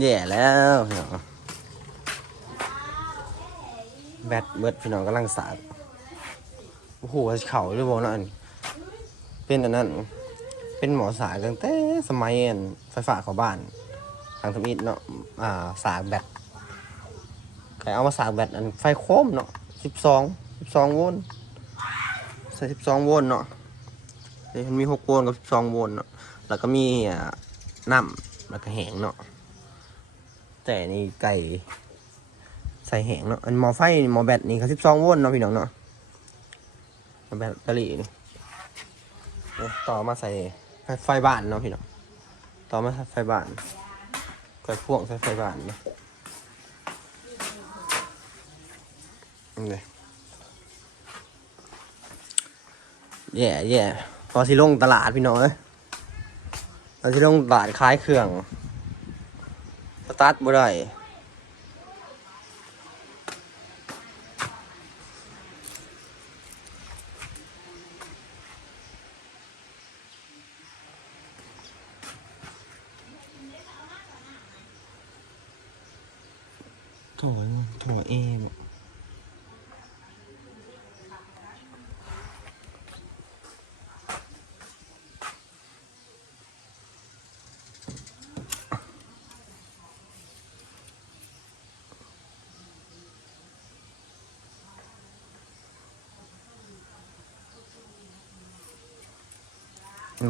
แย่แล้วพี่น้องแบตเบิดพี่น้องกำลังสาดโอ้โหเข่าด้วยบอลนั่นเป็นอันนั้น เป็นหมอสายตั้งแต่สมัยอันไฟฟ้าเของบ้าน ทางทมิดเนาะอ่าสากแบตใครเอามาสากแบตอันไฟโคมเนาะสิบสองสิบสองโวลต์ใส่สิบสองโวลต์เนาะเดี๋ยวมันมีหกโวลต์กับสิบสองโวลต์เนาะแล้วก็มีอ่าน้ำแล้วก็แหงเนาะ แต่นี่ไก่ใส่แหงเนาะอันหมอไฟหมอแบตนี่เขาสิบสองโวลต์เนาะพี่น้องเนาะหมอแบตเตอรี่นี่ต่อมาใส่ไฟไฟบ้านเนาะพี่น้องต่อมาไฟบ้านไฟพ่วงไฟไฟบ้านเนาะนี่เลยแย่แย่พอสิลงตลาดพี่น้องเอ้ยพอสิลงตลาดขายเครื่อง สตาร์ทบ่ได้ถอยถอยเอม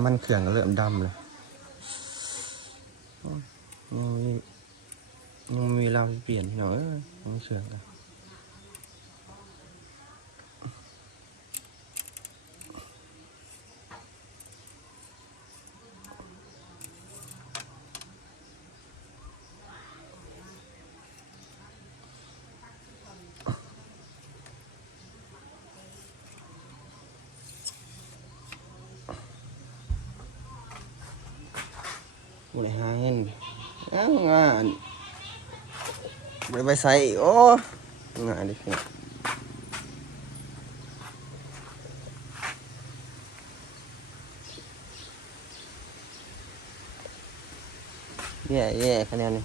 มันเขื่องก็เริ่มดำเลยยังมีเราเปลี่ยนหน่อยมันเขื่องอะ บริหาเงินเอ้างานบริไปใส่โอ้งานดิเนี่ยแย่เย่คะแนนนี่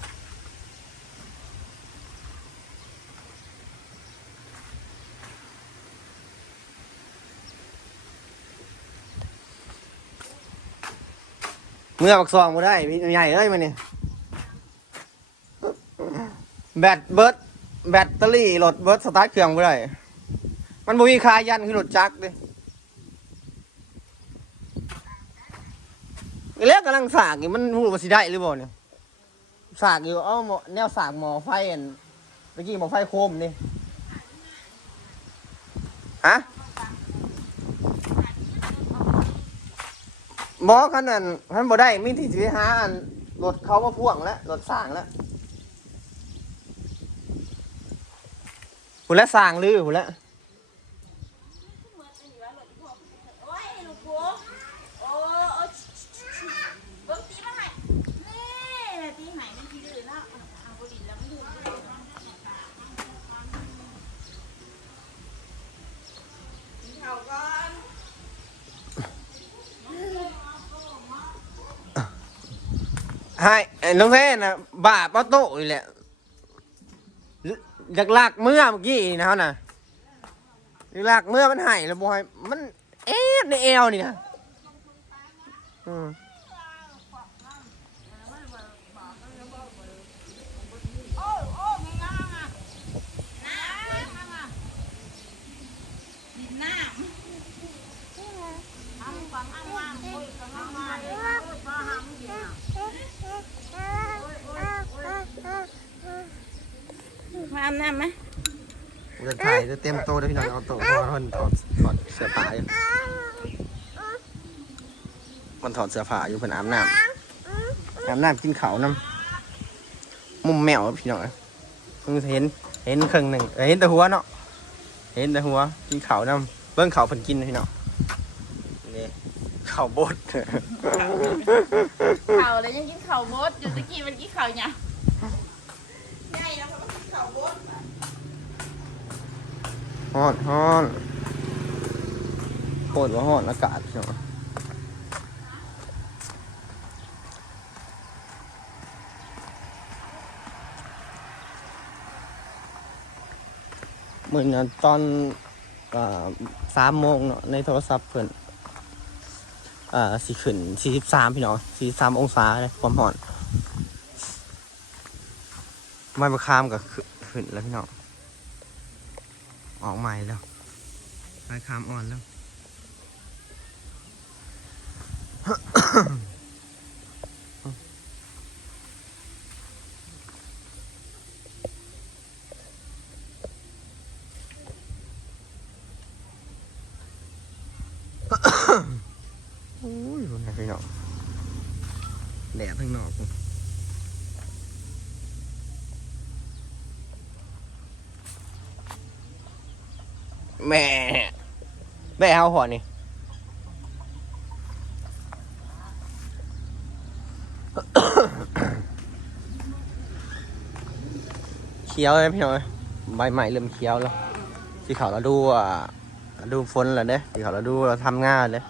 เมื่อบักซองมาได้พี่ใหญ่เลยมันนี่แบตเบิร์ดแบตเตอรี่รถเบิร์ดสตาร์ทเครื่องไม่ได้ มันบ่มีคายันคือรถจักรดิแล้วกำลังสากอยู่มันรู้ว่าสิได้หรือเปล่าเนี่ยสากอยู่เอ้าหมอแนวสากหมอไฟอันเมื่อกี้หมอไฟโคมนี่ฮะ หมอขนาดท่านบ่ได้มีที่สิหาอันรถเขามาพ่วงแล้วรถสร้างแล้วหุ่นละสร้างหรือหุ่นละ โอ้ยลูกกูโอ้โอ้ชิชิชิชิเบิ่งตีมาให้นี่ตีให้มันขี้ดื้อเนาะเอาบ่ดินแล้วมันดื้อดื้อเนาะกินข้าวก่อน ให้ไอ้น้องเท้น่ะบาเป้าโต้อีแหละอยากลากเมื่อเมื่อกี้นะเขาน่ะอยากลากเมื่อมันหายแล้วบอยมัน เอ๊ะในเอวนี่นะอืม โอ้โอ้แม่งอะน้ำอะดินน้ำทำฟังอ้างว่างโอ้ยฟังอ้างว่างโอ้ยฟ้าหางดินอะ มาอาบน้ำไหมกูจะถ่ายจะเต็มโตวเลยพี่น้องเอาโตวเพราะว่ามันถอดถอดเสื้อผ้าอยู่มันถอดเสื้อผ้าอยู่เพิ่นอาบน้ำอาบน้ำกินข้าวน้ำมุมแมวพี่น้องเพิ่งเห็นเห็นครึ่งหนึ่งเอ้ยเห็นแต่หัวเนาะเห็นแต่หัวกินข้าวน้ำเบิ่งข้าวเพิ่นกินพี่น้องนี่ข้าวบด เข่าเลยยังกินเข่าบดอยู่ตะกี้มันกินเข่าเนี่ยใฮอนฮอนโคตรว่าฮอนอากาศเนาะเหมือนตอนสามโมงเนาะในโทรศัพท์เพื่อนอ่าสี่ขึ้นสี่สิบสามพี่น้องสี่สามองศาเลยความหอน ไม่ไปข้ามกับขึ้นแล้วพี่น้อง ออกใหม่แล้วไม้คามอ่อนแล้วโอ้ยคนไหนพี่น้องแดดทั้งนอก แม่แม่เอาหอนี่เขียวเลยพี่น้อยใบใหม่เริ่มเขียวแล้วที่เขาเราดูอะดูฝนแล้วเด้ที่เขาเราดูเราทำงานเลย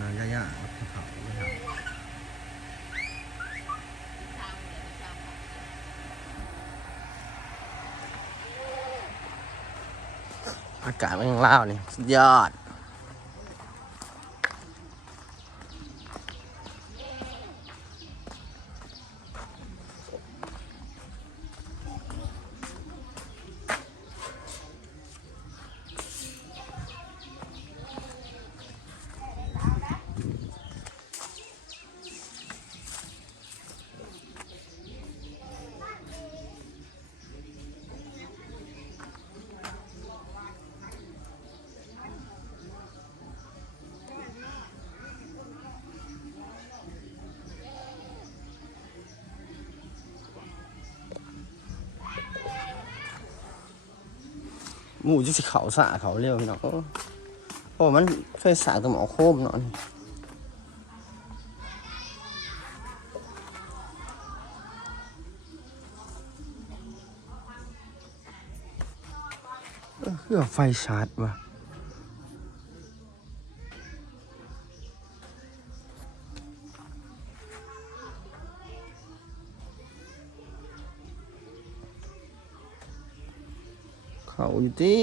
นายายาครับที่เขา อากาศมันยังเล่านี่สุดยอด หมูจะสิเขาสะเขาเร็วพี่น้องโอ้โอ้มันไฟสาตัวหมอโคมเนาะเออคือเอไฟชาร์จว่ะ เขาอยู่ที่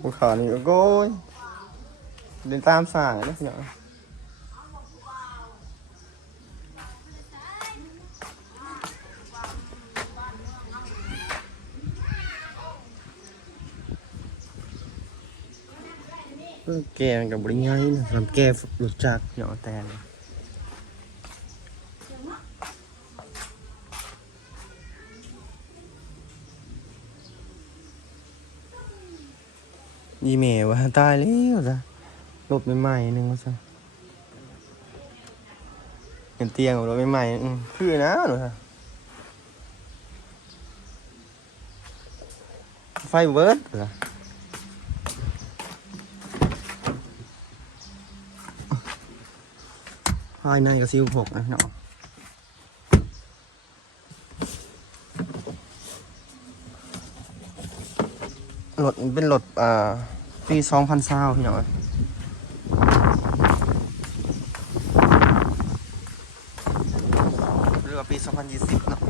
ภูเขานี่ก็โกยเดินตามสายนะพี่น้อง แกมันกับบริง่ายนะทำแกรสจักเนาะแต่เนี่ยยีเมว่าตายแล้วจ้ะรถใหม่ๆหนึงว่าซะเห็นเตียงของรถใหม่ๆคือนะหนูฮะไฟเวิร์ดเหรอ ภายในก็ซิลหกนะเนาะรถเป็นรถอ่าปีสองพันเศร้าพี่น้อยหรือว่าปีสองพันยี่สิบเนาะ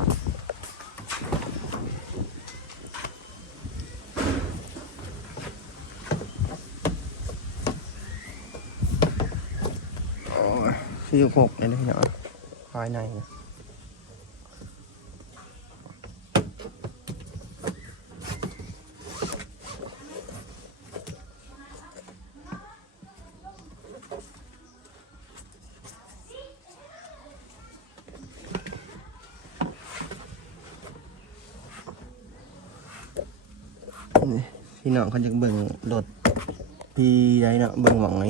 โอ้ ยซิวหกเลยนะพี่น้อยภายในนะนี่พี่น้องเขาจะเบิ่งรถปีใดเนาะเบิ่งหมองไง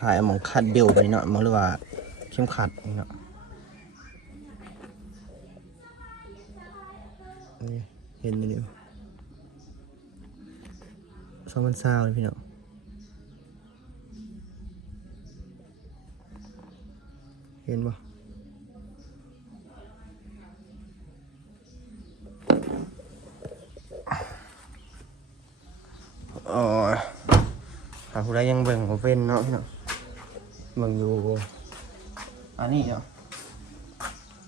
ถ่ายหมองคัดเบลไปเนาะมองหรือว่า ข็มขัดนี่เนาะนี่เห็นอยู่นี่สองพันสาวพี่เนาะเห็นบ่โอ้ยหาผู้ใดยังเบิ่งผมเป็นเนาะพี่เนาะเบ่งอยู่ อันนี้เนาะ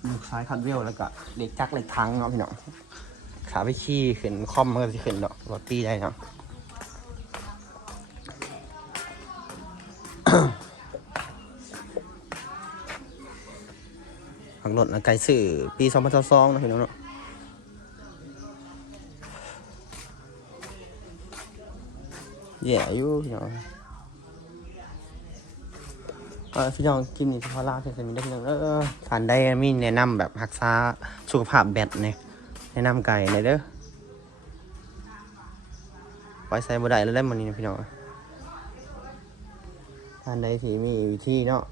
ลูกซ้ายคัดเวลแล้วก็เด็กจักเล็กทั้งเนาะพี่เน้องขาไปขี้ขึ้นคอมมันก็จะขึ้นเนาะรถตีได้เนาะผักหลดนะไก่สื่อปี2022นะพี่น้องเนาะแย่อยู่พี่น้อง เออพี่น้องกินนี่พอลาเสร็จมีได้พี่น้องเออทานได้มีแนะนำแบบรักษาสุขภาพแบดเนี่ยแนะนำไก่หน่อยเด้อไปใส่บ่ได้แล้วได้มันนี้นะพี่น้องทานได้ที่มีวิธีเนาะ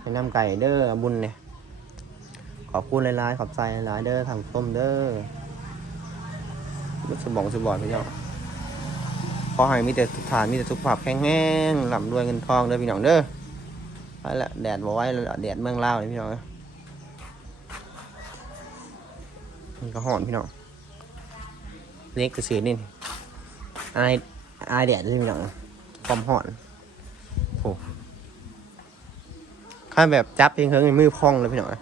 แนะนำไก่เด้อบุญเนี่ยขอบคุณหลายๆขอบใจหลายๆเด้อทางส้มเด้อสมองสมบอดพี่น้องขอให้มีแต่ฐานมีแต่สุขภาพแข็งแรงลำรวยเงินทองเด้อพี่น้องเด้อ ไปละแดดบ่ไว้แล้วแดดเมืองลาวนี่พี่น้องมันี่ก็ห่อนพี่น้องเล็กกระสือนี่อายอายแดดเลยพี่น้องความห่อนโอ้ข้าแบบจับเพียงเฮิงมือพองเลยพี่หน่อย